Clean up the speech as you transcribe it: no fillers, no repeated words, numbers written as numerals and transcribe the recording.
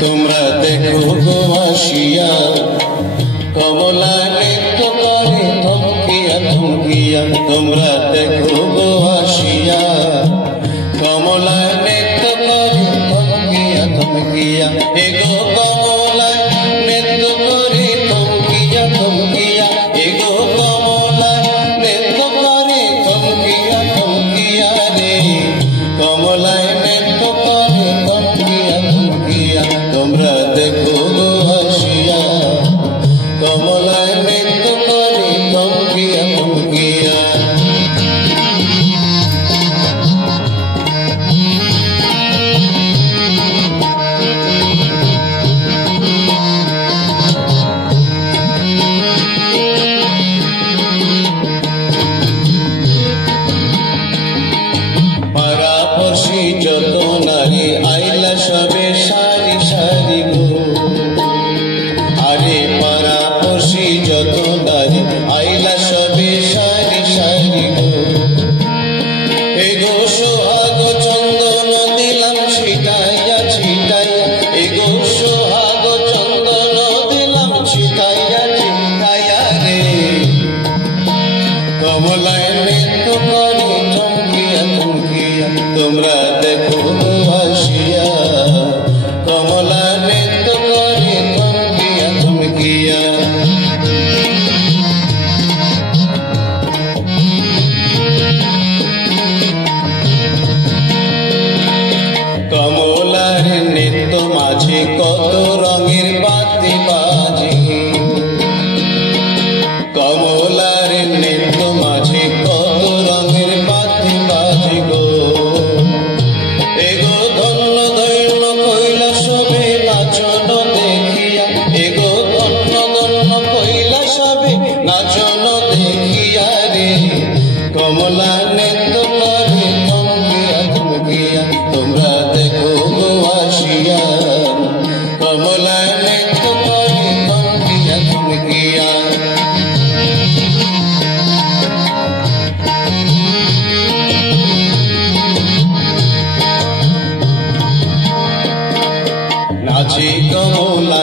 তোমরা দেখো গো আসিয়া কমলা নৃত্য করে থমকিয়া থমকিয়া। তোমরা দেখো গো আসিয়া কমলা নৃত্য করে থমকিয়া থমকিয়া। এগো কমলা নৃত্য করে থমকিয়া থমকিয়া। এগো কমলা নৃত্য করে থমকিয়া থমকিয়া রে। কমলায় নৃত্য করে থমকিয়া থমকিয়া। তোমরা দেখো গো আসিয়া কমলায় নৃত্য করে থমকিয়া থমকিয়া। পাড়াপড়শি যত নারী আইলা সবে সারি সারি গো। আরে পাড়াপড়শি যত নারী আইলা সবে সারি সারি গো। এগো সোহাগ চন্দন দিলাম ছিটাইয়া ছিটাইয়া। এগো সোহাগ চন্দন দিলাম ছিটাইয়া ছিটাইয়া রে। কমলায় নৃত্য করে থমকিয়া থমকিয়া। তোমরা দেখো আসিয়া কমলা নৃত্য করে থমকিয়া থমকিয়া। কমলার নৃত্য মাঝে কত রঙের বাতি বাজে। কমলার নৃত্য মাঝে কত রঙের বাতি বাজে গো। এগো ধন্য ধন্য কইলা সবে নাচন দেখিয়া। এগো ধন্য ধন্য কইলা সবে নাচন দেখিয়া রে। কমলা নৃত্য করে থমকিয়া থমকিয়া। তোমরা দেখো গো আসিয়া কমলা নৃত্য করে থমকিয়া থমকিয়া। নাচে কমলা